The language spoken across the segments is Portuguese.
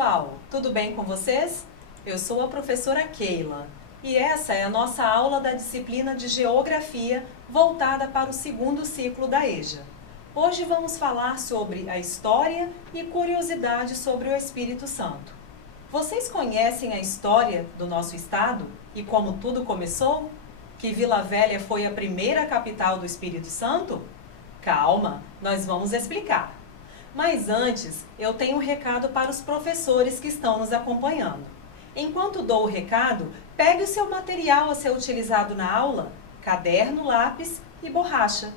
pessoal, tudo bem com vocês? Eu sou a professora Keila e essa é a nossa aula da disciplina de Geografia voltada para o segundo ciclo da EJA. Hoje vamos falar sobre a história e curiosidades sobre o Espírito Santo. Vocês conhecem a história do nosso estado e como tudo começou? Que Vila Velha foi a primeira capital do Espírito Santo? Calma, nós vamos explicar. Mas antes, eu tenho um recado para os professores que estão nos acompanhando. Enquanto dou o recado, pegue o seu material a ser utilizado na aula, caderno, lápis e borracha,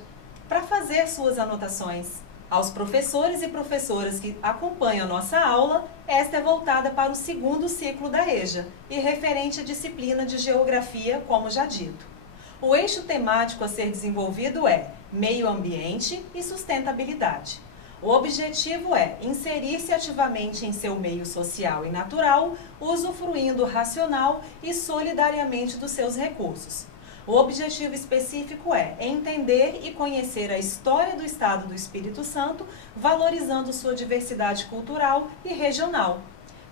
para fazer suas anotações. Aos professores e professoras que acompanham a nossa aula, esta é voltada para o segundo ciclo da EJA e referente à disciplina de Geografia, como já dito. O eixo temático a ser desenvolvido é Meio Ambiente e Sustentabilidade. O objetivo é inserir-se ativamente em seu meio social e natural, usufruindo racional e solidariamente dos seus recursos. O objetivo específico é entender e conhecer a história do Estado do Espírito Santo, valorizando sua diversidade cultural e regional.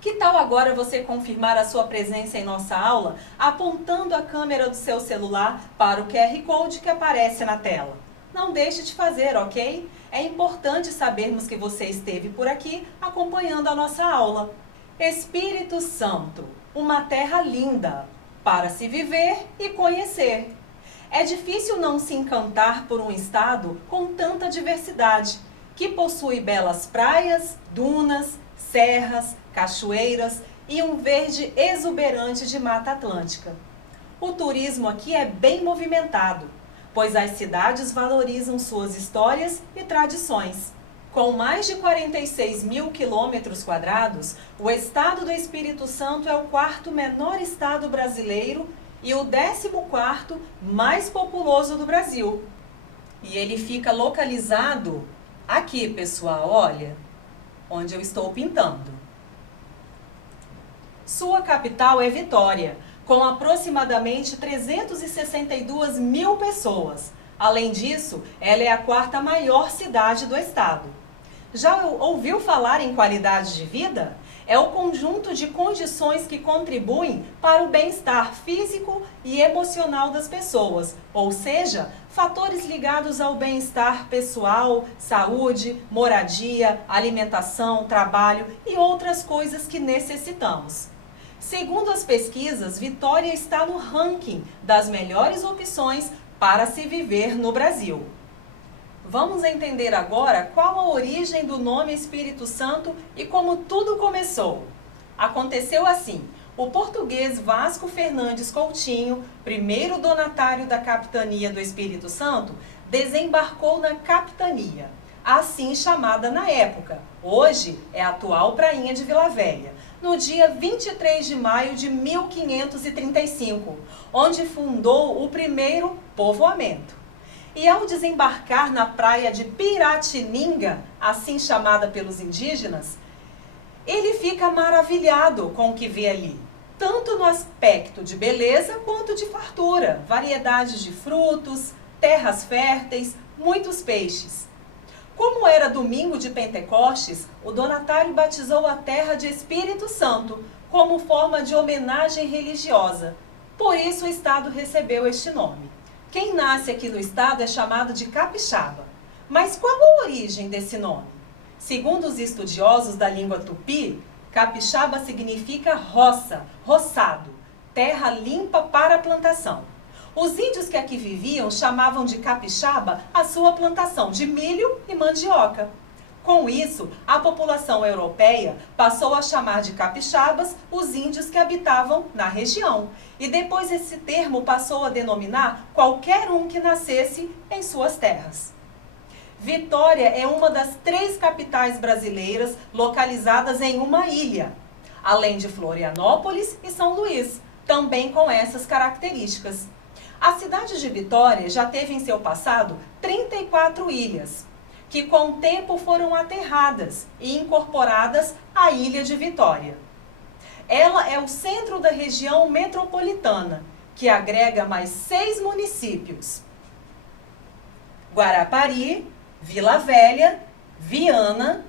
Que tal agora você confirmar a sua presença em nossa aula, apontando a câmera do seu celular para o QR Code que aparece na tela? Não deixe de fazer, ok? É importante sabermos que você esteve por aqui acompanhando a nossa aula. Espírito Santo, uma terra linda para se viver e conhecer. É difícil não se encantar por um estado com tanta diversidade, que possui belas praias, dunas, serras, cachoeiras e um verde exuberante de Mata Atlântica. O turismo aqui é bem movimentado, pois as cidades valorizam suas histórias e tradições. Com mais de 46 mil quilômetros quadrados, o estado do Espírito Santo é o quarto menor estado brasileiro e o 14º mais populoso do Brasil. E ele fica localizado aqui, pessoal, olha, onde eu estou pintando. Sua capital é Vitória, com aproximadamente 362 mil pessoas. Além disso, ela é a quarta maior cidade do estado. Já ouviu falar em qualidade de vida? É o conjunto de condições que contribuem para o bem-estar físico e emocional das pessoas, ou seja, fatores ligados ao bem-estar pessoal, saúde, moradia, alimentação, trabalho e outras coisas que necessitamos. Segundo as pesquisas, Vitória está no ranking das melhores opções para se viver no Brasil. Vamos entender agora qual a origem do nome Espírito Santo e como tudo começou. Aconteceu assim: o português Vasco Fernandes Coutinho, primeiro donatário da capitania do Espírito Santo, desembarcou na capitania, assim chamada na época, hoje é a atual Prainha de Vila Velha, no dia 23 de maio de 1535, onde fundou o primeiro povoamento. E ao desembarcar na praia de Piratininga, assim chamada pelos indígenas, ele fica maravilhado com o que vê ali, tanto no aspecto de beleza quanto de fartura, variedades de frutos, terras férteis, muitos peixes. Como era domingo de Pentecostes, o donatário batizou a terra de Espírito Santo, como forma de homenagem religiosa. Por isso o estado recebeu este nome. Quem nasce aqui no estado é chamado de capixaba. Mas qual a origem desse nome? Segundo os estudiosos da língua tupi, capixaba significa roça, roçado, terra limpa para a plantação. Os índios que aqui viviam chamavam de capixaba a sua plantação de milho e mandioca. Com isso, a população europeia passou a chamar de capixabas os índios que habitavam na região. E depois esse termo passou a denominar qualquer um que nascesse em suas terras. Vitória é uma das 3 capitais brasileiras localizadas em uma ilha, além de Florianópolis e São Luís, também com essas características. A cidade de Vitória já teve em seu passado 34 ilhas, que com o tempo foram aterradas e incorporadas à ilha de Vitória. Ela é o centro da região metropolitana, que agrega mais 6 municípios: Guarapari, Vila Velha, Viana,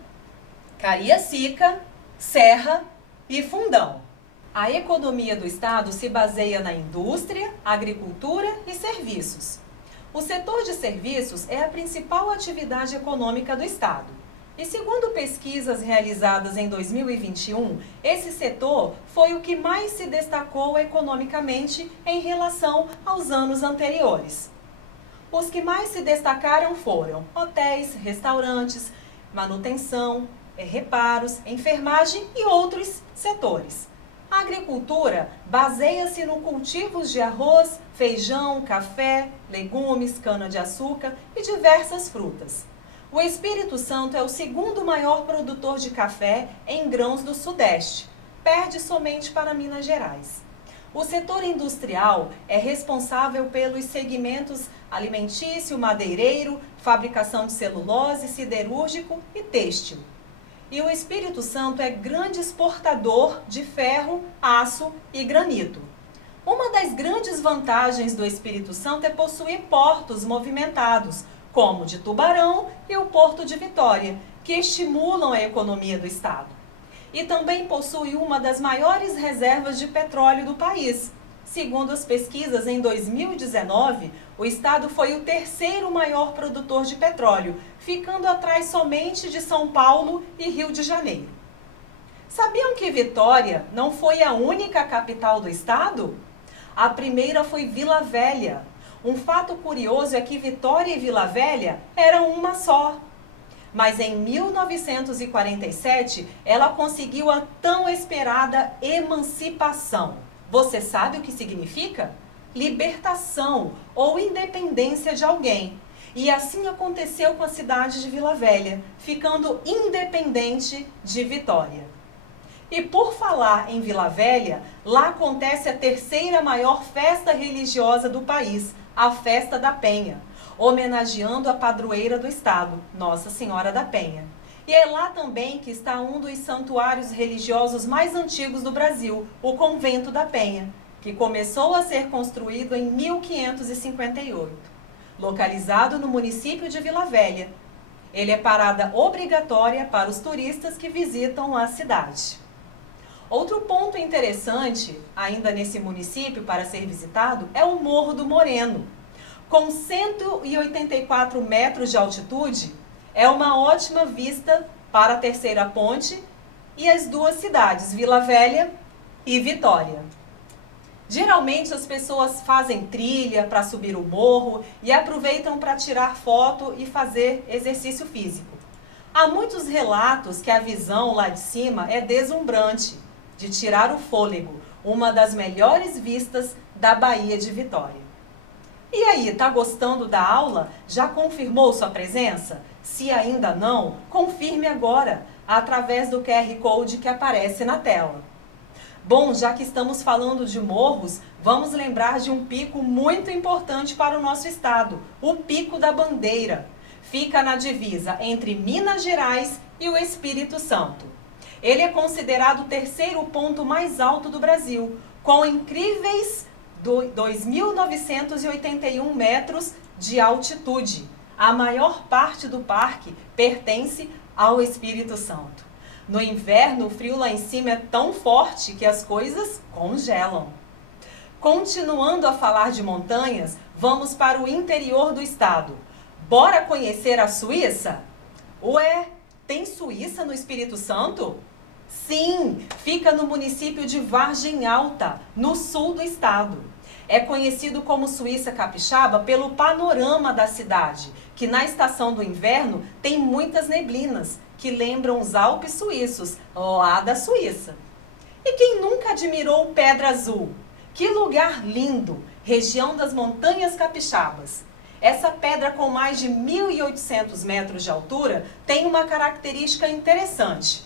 Cariacica, Serra e Fundão. A economia do estado se baseia na indústria, agricultura e serviços. O setor de serviços é a principal atividade econômica do estado. E segundo pesquisas realizadas em 2021, esse setor foi o que mais se destacou economicamente em relação aos anos anteriores. Os que mais se destacaram foram hotéis, restaurantes, manutenção, reparos, enfermagem e outros setores. A agricultura baseia-se no cultivo de arroz, feijão, café, legumes, cana-de-açúcar e diversas frutas. O Espírito Santo é o segundo maior produtor de café em grãos do Sudeste, perde somente para Minas Gerais. O setor industrial é responsável pelos segmentos alimentício, madeireiro, fabricação de celulose, siderúrgico e têxtil. E o Espírito Santo é grande exportador de ferro, aço e granito. Uma das grandes vantagens do Espírito Santo é possuir portos movimentados, como o de Tubarão e o Porto de Vitória, que estimulam a economia do estado. E também possui uma das maiores reservas de petróleo do país. Segundo as pesquisas, em 2019, o estado foi o terceiro maior produtor de petróleo, ficando atrás somente de São Paulo e Rio de Janeiro. Sabiam que Vitória não foi a única capital do estado? A primeira foi Vila Velha. Um fato curioso é que Vitória e Vila Velha eram uma só. Mas em 1947, ela conseguiu a tão esperada emancipação. Você sabe o que significa? Libertação ou independência de alguém. E assim aconteceu com a cidade de Vila Velha, ficando independente de Vitória. E por falar em Vila Velha, lá acontece a terceira maior festa religiosa do país, a Festa da Penha, homenageando a padroeira do estado, Nossa Senhora da Penha. E é lá também que está um dos santuários religiosos mais antigos do Brasil, o Convento da Penha, que começou a ser construído em 1558, localizado no município de Vila Velha. Ele é parada obrigatória para os turistas que visitam a cidade. Outro ponto interessante, ainda nesse município para ser visitado, é o Morro do Moreno. Com 184 metros de altitude, é uma ótima vista para a Terceira Ponte e as duas cidades, Vila Velha e Vitória. Geralmente as pessoas fazem trilha para subir o morro e aproveitam para tirar foto e fazer exercício físico. Há muitos relatos que a visão lá de cima é deslumbrante, de tirar o fôlego, uma das melhores vistas da Baía de Vitória. E aí, tá gostando da aula? Já confirmou sua presença? Se ainda não, confirme agora, através do QR Code que aparece na tela. Bom, já que estamos falando de morros, vamos lembrar de um pico muito importante para o nosso estado, o Pico da Bandeira. Fica na divisa entre Minas Gerais e o Espírito Santo. Ele é considerado o terceiro ponto mais alto do Brasil, com incríveis 2.981 metros de altitude. A maior parte do parque pertence ao Espírito Santo. No inverno, o frio lá em cima é tão forte que as coisas congelam. Continuando a falar de montanhas, vamos para o interior do estado. Bora conhecer a Suíça? Ué, tem Suíça no Espírito Santo? Sim, fica no município de Vargem Alta, no sul do estado. É conhecido como Suíça Capixaba pelo panorama da cidade, que na estação do inverno tem muitas neblinas, que lembram os Alpes suíços, lá da Suíça. E quem nunca admirou Pedra Azul? Que lugar lindo, região das Montanhas Capixabas. Essa pedra com mais de 1.800 metros de altura tem uma característica interessante.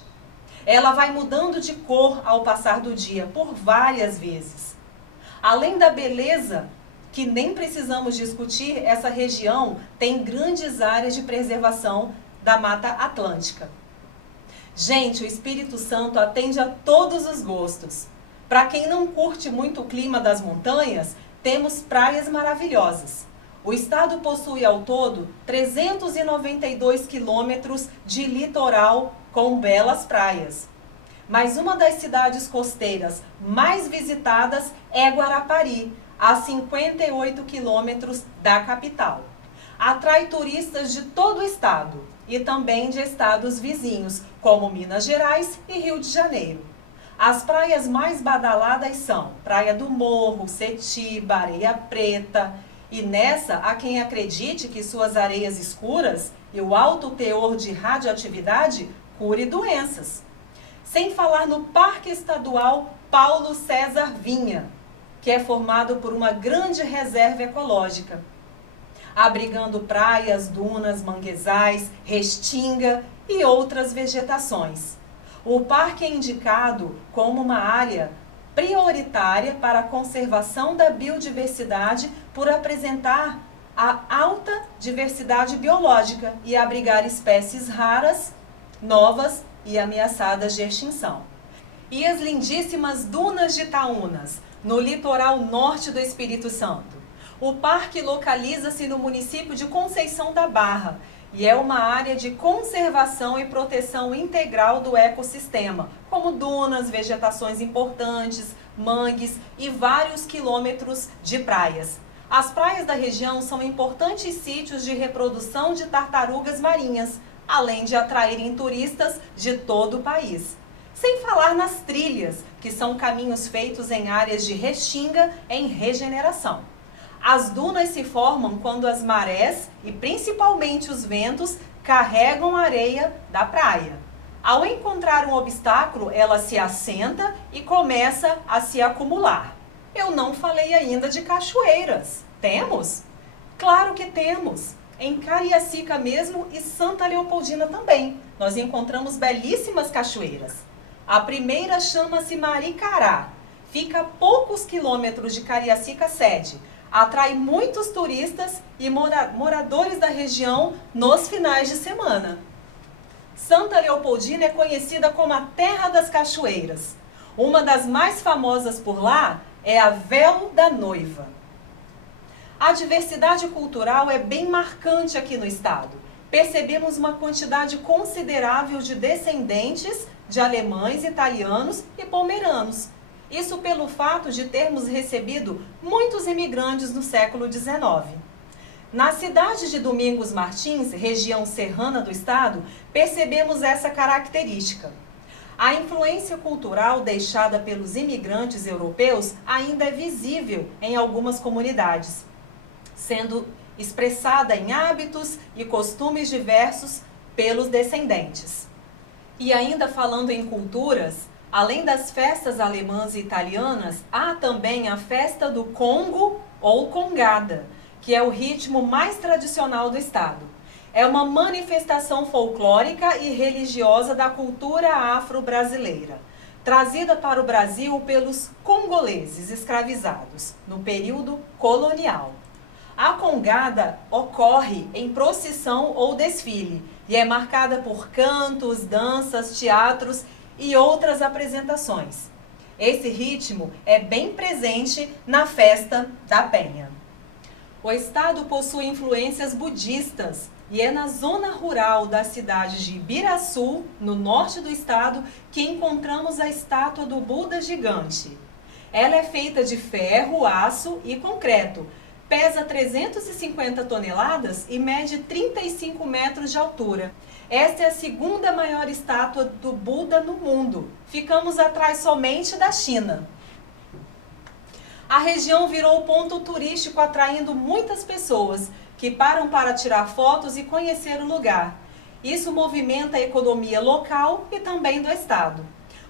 Ela vai mudando de cor ao passar do dia, por várias vezes. Além da beleza, que nem precisamos discutir, essa região tem grandes áreas de preservação da Mata Atlântica. Gente, o Espírito Santo atende a todos os gostos. Para quem não curte muito o clima das montanhas, temos praias maravilhosas. O estado possui ao todo 392 quilômetros de litoral com belas praias. mas uma das cidades costeiras mais visitadas é Guarapari, a 58 quilômetros da capital. Atrai turistas de todo o estado e também de estados vizinhos, como Minas Gerais e Rio de Janeiro. As praias mais badaladas são Praia do Morro, Setiba, Areia Preta, e nessa há quem acredite que suas areias escuras e o alto teor de radioatividade cure doenças. Sem falar no Parque Estadual Paulo César Vinha, que é formado por uma grande reserva ecológica, abrigando praias, dunas, manguezais, restinga e outras vegetações. O parque é indicado como uma área prioritária para a conservação da biodiversidade por apresentar a alta diversidade biológica e abrigar espécies raras, novas e ameaçadas de extinção. E as lindíssimas dunas de Itaúnas, no litoral norte do Espírito Santo. O parque localiza-se no município de Conceição da Barra e é uma área de conservação e proteção integral do ecossistema, como dunas, vegetações importantes, mangues e vários quilômetros de praias. As praias da região são importantes sítios de reprodução de tartarugas marinhas, além de atraírem turistas de todo o país. Sem falar nas trilhas, que são caminhos feitos em áreas de restinga em regeneração. As dunas se formam quando as marés e principalmente os ventos carregam a areia da praia. Ao encontrar um obstáculo, ela se assenta e começa a se acumular. Eu não falei ainda de cachoeiras. Temos? Claro que temos. Em Cariacica mesmo e Santa Leopoldina também, nós encontramos belíssimas cachoeiras. A primeira chama-se Maricará. Fica a poucos quilômetros de Cariacica sede. Atrai muitos turistas e moradores da região nos finais de semana. Santa Leopoldina é conhecida como a Terra das Cachoeiras. Uma das mais famosas por lá é a Véu da Noiva. A diversidade cultural é bem marcante aqui no estado. Percebemos uma quantidade considerável de descendentes de alemães, italianos e pomeranos. Isso pelo fato de termos recebido muitos imigrantes no século XIX. Na cidade de Domingos Martins, região serrana do estado, percebemos essa característica. A influência cultural deixada pelos imigrantes europeus ainda é visível em algumas comunidades, sendo expressada em hábitos e costumes diversos pelos descendentes. E ainda falando em culturas, além das festas alemãs e italianas, há também a festa do Congo ou Congada, que é o ritmo mais tradicional do estado. É uma manifestação folclórica e religiosa da cultura afro-brasileira, trazida para o Brasil pelos congoleses escravizados no período colonial. A Congada ocorre em procissão ou desfile e é marcada por cantos, danças, teatros e outras apresentações. Esse ritmo é bem presente na Festa da Penha. O estado possui influências budistas e é na zona rural da cidade de Ibiraçu, no norte do estado, que encontramos a estátua do Buda gigante. Ela é feita de ferro, aço e concreto, pesa 350 toneladas e mede 35 metros de altura. Esta é a segunda maior estátua do Buda no mundo. Ficamos atrás somente da China. A região virou ponto turístico, atraindo muitas pessoas que param para tirar fotos e conhecer o lugar. Isso movimenta a economia local e também do estado.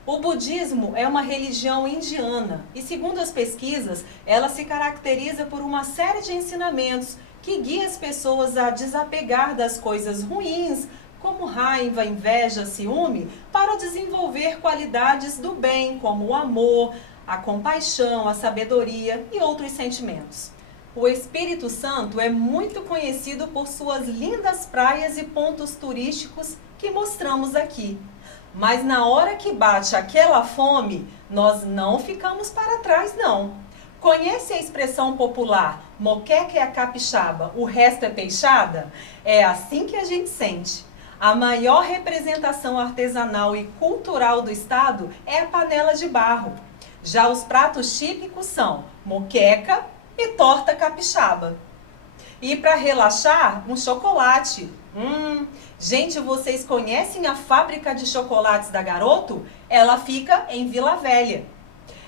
O budismo é uma religião indiana e, segundo as pesquisas, ela se caracteriza por uma série de ensinamentos que guia as pessoas a desapegar das coisas ruins, como raiva, inveja, ciúme, para desenvolver qualidades do bem, como o amor, a compaixão, a sabedoria e outros sentimentos. O Espírito Santo é muito conhecido por suas lindas praias e pontos turísticos que mostramos aqui. Mas na hora que bate aquela fome, nós não ficamos para trás, não. Conhece a expressão popular, moqueca é a capixaba, o resto é peixada? É assim que a gente sente. A maior representação artesanal e cultural do estado é a panela de barro. Já os pratos típicos são moqueca e torta capixaba. E para relaxar, um chocolate. Gente, vocês conhecem a fábrica de chocolates da Garoto? Ela fica em Vila Velha.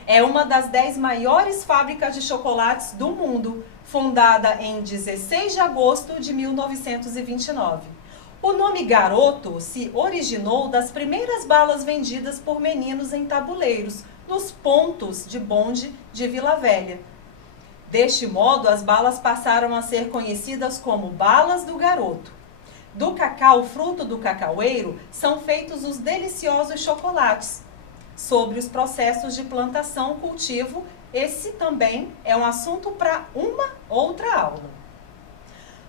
É uma das 10 maiores fábricas de chocolates do mundo, fundada em 16 de agosto de 1929. O nome Garoto se originou das primeiras balas vendidas por meninos em tabuleiros, nos pontos de bonde de Vila Velha. Deste modo, as balas passaram a ser conhecidas como balas do Garoto. Do cacau, fruto do cacaueiro, são feitos os deliciosos chocolates. Sobre os processos de plantação e cultivo, esse também é um assunto para uma outra aula.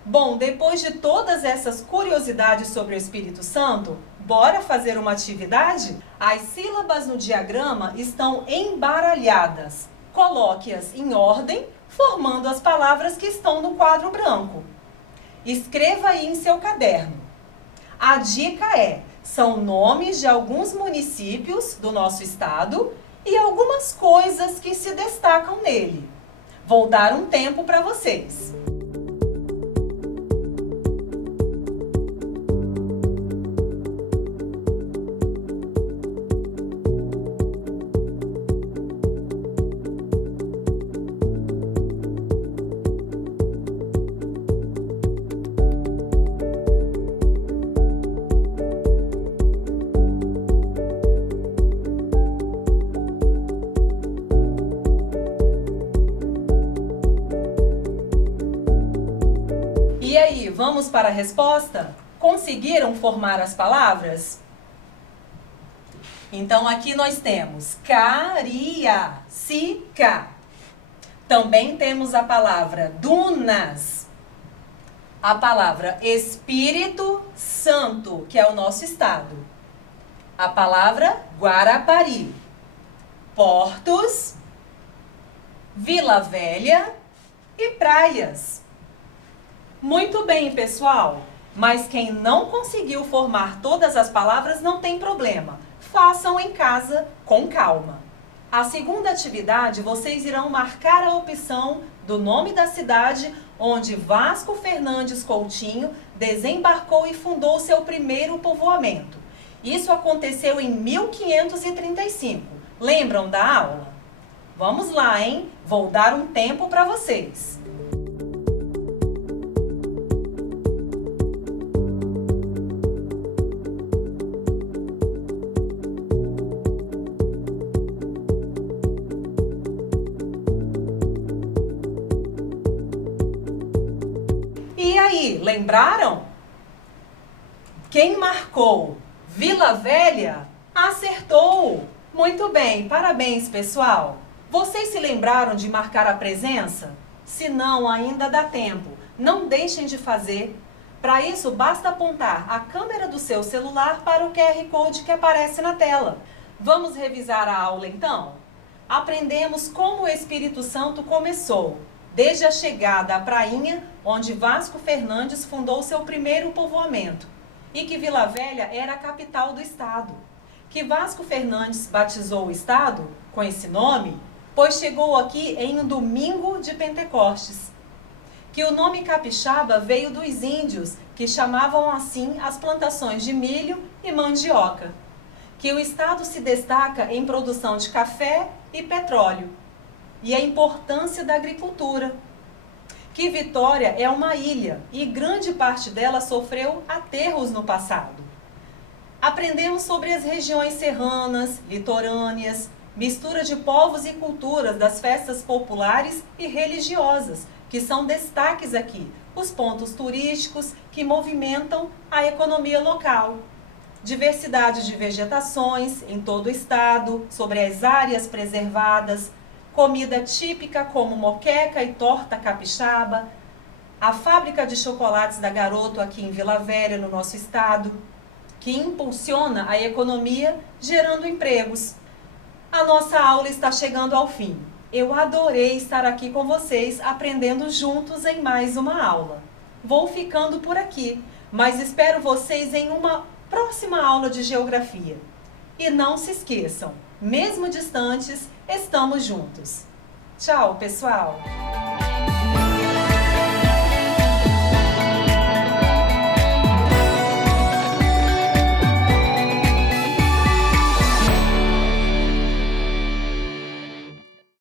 Bom, depois de todas essas curiosidades sobre o Espírito Santo, bora fazer uma atividade? As sílabas no diagrama estão embaralhadas. Coloque-as em ordem, formando as palavras que estão no quadro branco. Escreva aí em seu caderno. A dica são nomes de alguns municípios do nosso estado e algumas coisas que se destacam nele. Vou dar um tempo para vocês. E aí, vamos para a resposta? Conseguiram formar as palavras? Então, aqui nós temos Cariacica. Também temos a palavra dunas. A palavra Espírito Santo, que é o nosso estado. A palavra Guarapari. Portos, Vila Velha e praias. Muito bem, pessoal, mas quem não conseguiu formar todas as palavras não tem problema. Façam em casa com calma. A segunda atividade, vocês irão marcar a opção do nome da cidade onde Vasco Fernandes Coutinho desembarcou e fundou seu primeiro povoamento. Isso aconteceu em 1535. Lembram da aula? Vamos lá, hein? Vou dar um tempo para vocês. E aí, lembraram? Quem marcou Vila Velha acertou! Muito bem, parabéns, pessoal! Vocês se lembraram de marcar a presença? Se não, ainda dá tempo. Não deixem de fazer. Para isso, basta apontar a câmera do seu celular para o QR Code que aparece na tela. Vamos revisar a aula, então? Aprendemos como o Espírito Santo começou, desde a chegada à prainha, onde Vasco Fernandes fundou seu primeiro povoamento, e que Vila Velha era a capital do estado. Que Vasco Fernandes batizou o estado com esse nome, pois chegou aqui em um domingo de Pentecostes. Que o nome capixaba veio dos índios, que chamavam assim as plantações de milho e mandioca. Que o estado se destaca em produção de café e petróleo, e a importância da agricultura. Que Vitória é uma ilha e grande parte dela sofreu aterros no passado. Aprendemos sobre as regiões serranas, litorâneas, mistura de povos e culturas das festas populares e religiosas, que são destaques aqui, os pontos turísticos que movimentam a economia local. Diversidade de vegetações em todo o estado, sobre as áreas preservadas, comida típica como moqueca e torta capixaba, a fábrica de chocolates da Garoto aqui em Vila Velha, no nosso estado, que impulsiona a economia gerando empregos. A nossa aula está chegando ao fim. Eu adorei estar aqui com vocês aprendendo juntos em mais uma aula. Vou ficando por aqui. mas espero vocês em uma próxima aula de geografia. E não se esqueçam, mesmo distantes, estamos juntos. Tchau, pessoal!